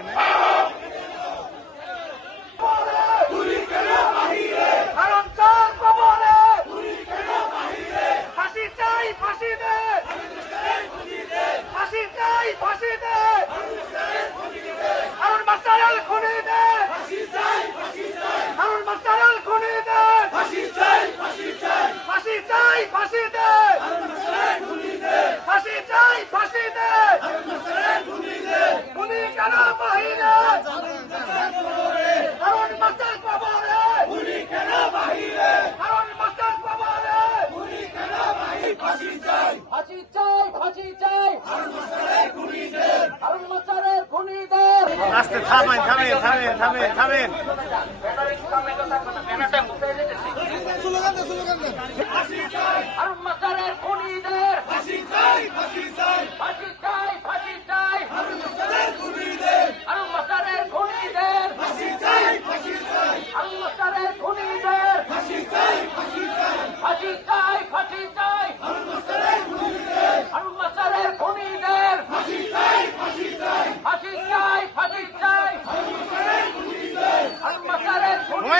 Amen. চাই। ফাঁসি আস্তে থামেন থামেন থামেন থামেন থামেন।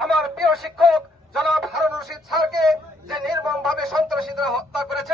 আমার প্রিয় শিক্ষক